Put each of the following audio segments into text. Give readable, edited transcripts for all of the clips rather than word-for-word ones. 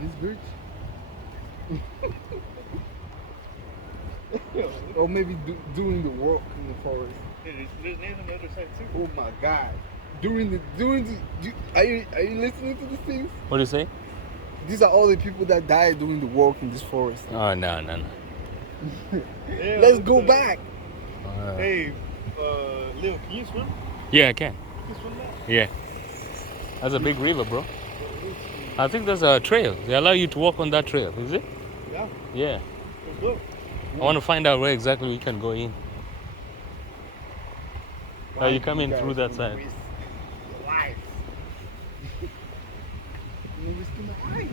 This bridge? Or maybe doing the walk in the forest. Yeah, there's names on the other side too. Oh my God! Are you listening to these things? What do you say? These are all the people that died doing the walk in this forest. Oh, no. Yeah, Let's go back. Hey, Leo, can you swim? Yeah, I can. You can swim that? Yeah. That's a big river, bro. I think there's a trail. They allow you to walk on that trail, is it? Yeah. Yeah. Let's go. I want to find out where exactly we can go in. Oh, you come in through that side. Risk your life. You're risking my life.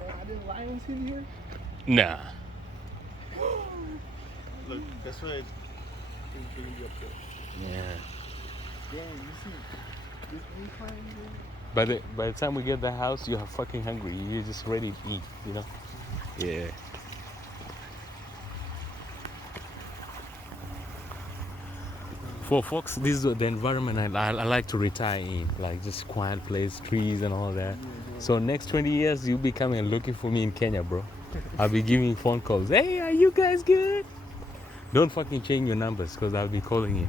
Are there lions in here? Nah. Look, that's why it's going to be up there. Yeah. Damn, you see this incline here? By the time we get the house, you're fucking hungry. You're just ready to eat, you know? Yeah. For folks, this is the environment I like to retire in. Like just quiet place, trees and all that. So next 20 years, you'll be coming and looking for me in Kenya, bro. I'll be giving you phone calls. Hey, are you guys good? Don't fucking change your numbers, because I'll be calling you.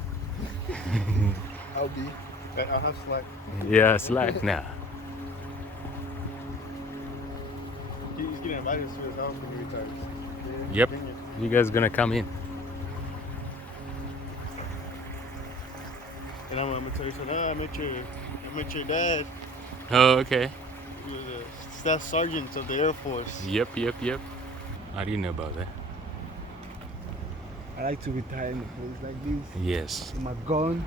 I'll be. I'll have Slack. Yeah, Slack now. He's getting invited to his house when he retires. Yep. You guys gonna come in. And I'm gonna tell you something. I met your dad. Oh, okay. He was a staff sergeant of the Air Force. Yep. I didn't know about that. I like to retire in a place like this. Yes. With my gun,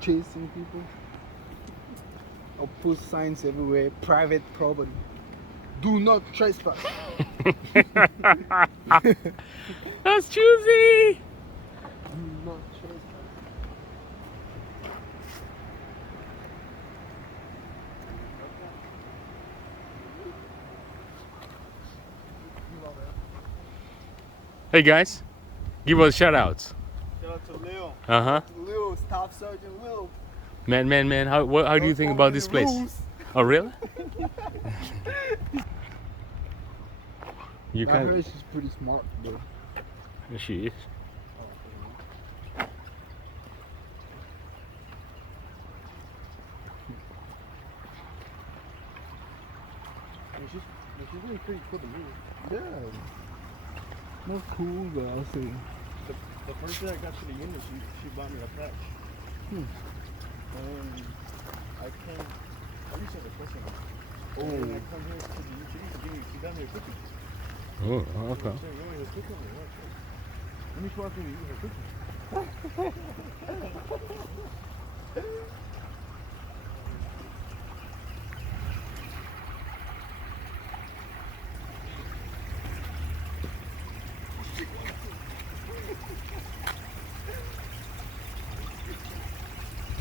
chasing people. I'll put signs everywhere. Private property. Do not trespass. That's choosy. Do not trespass. Hey guys, give us shout outs. Shout out to Leo. Lil, Staff Sergeant Lil. Man, how do you think about this place? Oh, really? You I can. heard she's pretty smart, bro. She is. She's really pretty cool to me. Yeah. Not cool, but I'll say. The first day I got to the unit, she bought me a patch. And I came. I used to have a question. Oh. And I come here to the unit. She got me a cookie. Oh, okay. You want me to cook on me? Let me show her to you her cookie.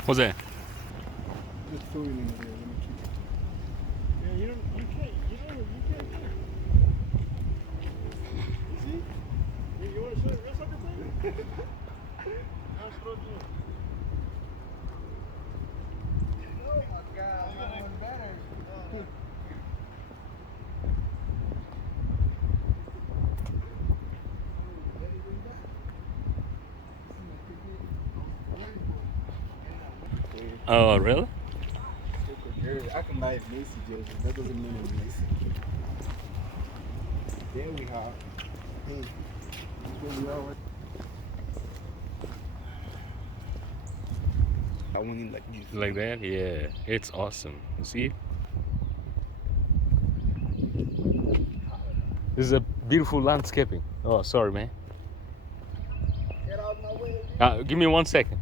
What's that? Just throw it in there. Let me keep it. Yeah, you can't. See? You want to show the real soccer player? I'll show you. Oh my God, that one better. Oh, really? I can buy Macy jersey. That doesn't mean I'm Macy. There we are. Hey, that's where we are. I want it like this. Like that? Yeah. It's awesome. You see it? This is a beautiful landscaping. Oh, sorry, man. Get out my way. Give me 1 second.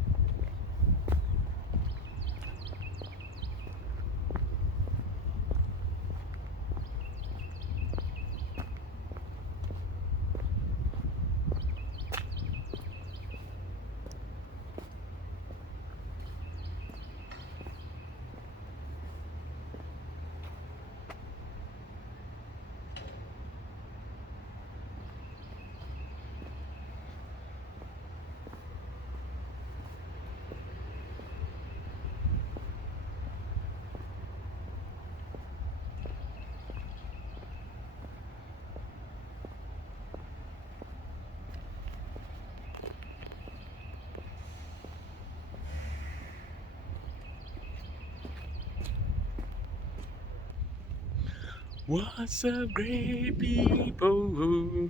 What's up, great people?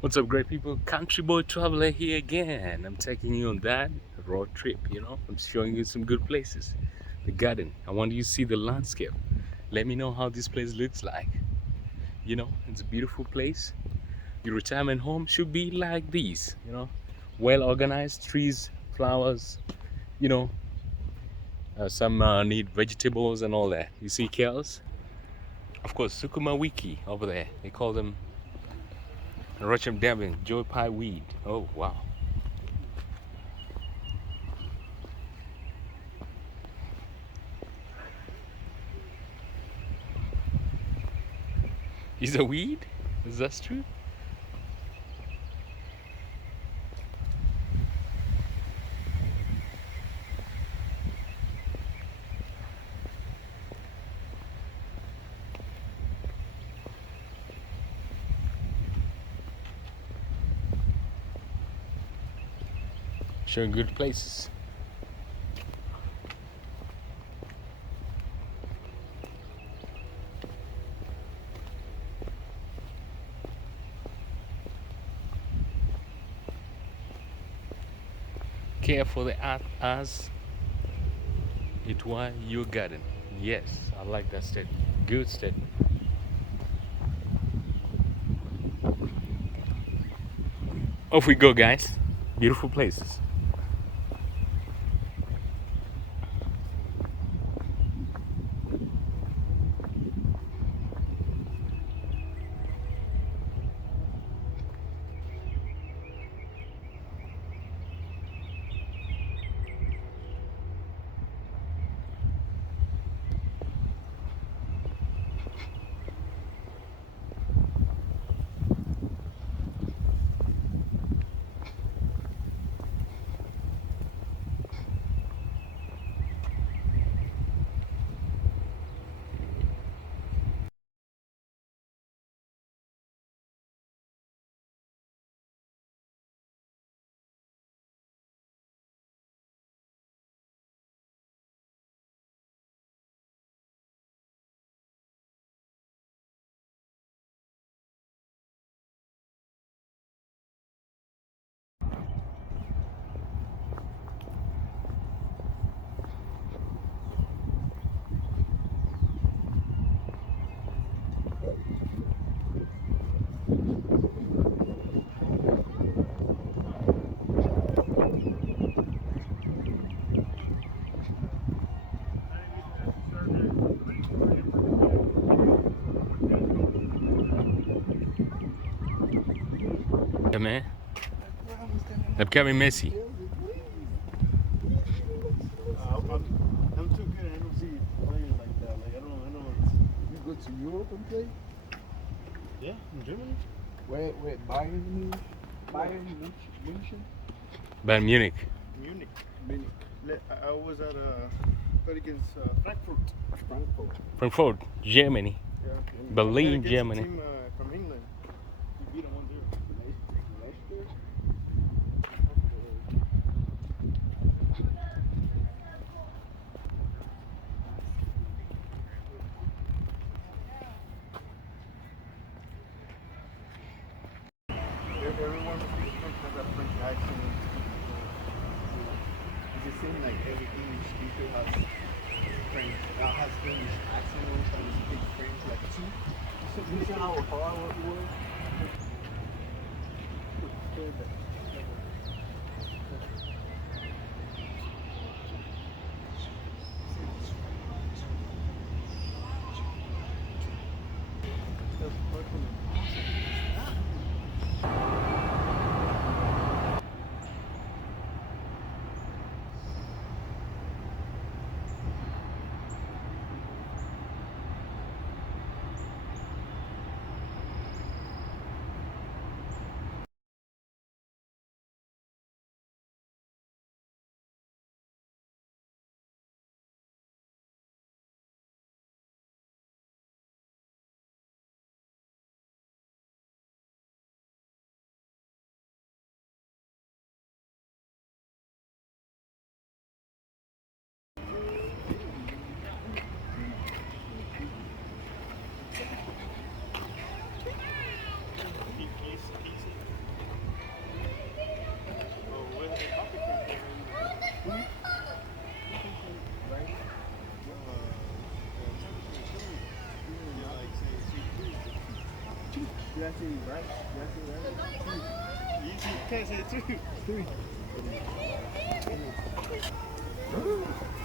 What's up, great people? Country Boy Traveler here again. I'm taking you on that road trip, you know. I'm showing you some good places. The garden. I want you to see the landscape. Let me know how this place looks like. You know, it's a beautiful place. Your retirement home should be like these, you know. Well organized, trees, flowers, you know. Some need vegetables and all that. You see kales? Of course, Sukuma wiki over there. They call them Rocham Devon, joy pie weed. Oh, wow. Is a weed? Is that true? Showing good places. Care for the earth as it were your garden. Yes, I like that statement. Good statement. Off we go, guys. Beautiful places. Yeah, man. I'm becoming messy. I'm too good. I don't see it playing like that. Like I don't. You go to Europe and play? Yeah, in Germany. Where Bayern Munich? Bayern Munich? Bayern Munich. Munich. Munich. I was at played against Frankfurt. Frankfurt. Frankfurt, Germany. Yeah. Berlin, against Germany. A team from England. We beat them 1-0. Leicester? Everyone has a French accent. It's the same like every English speaker has French, has English accent. Always trying to speak French like two. You see how hard it was? That's fucking Did I say right? Did I say right? You can't say two. Three.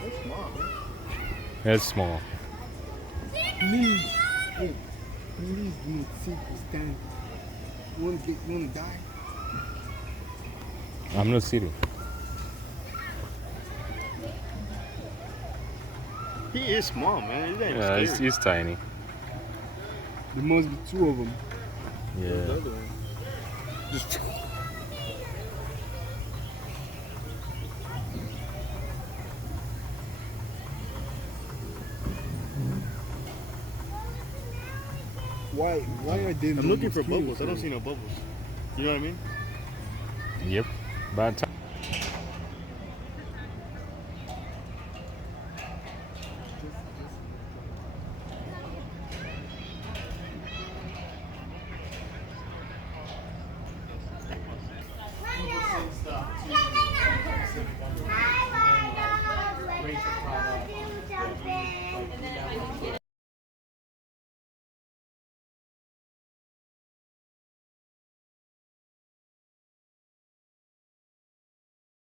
That's small, man. That's small. Please, hey, please do not sit or stand. You wanna die? I'm not sitting. He is small, man. He's not even Yeah, scary. it's tiny. There must be two of them. Yeah. The other one. Just why are they? I'm no looking for mosquitoes bubbles. I don't here? see no bubbles. You know what I mean? Yep. But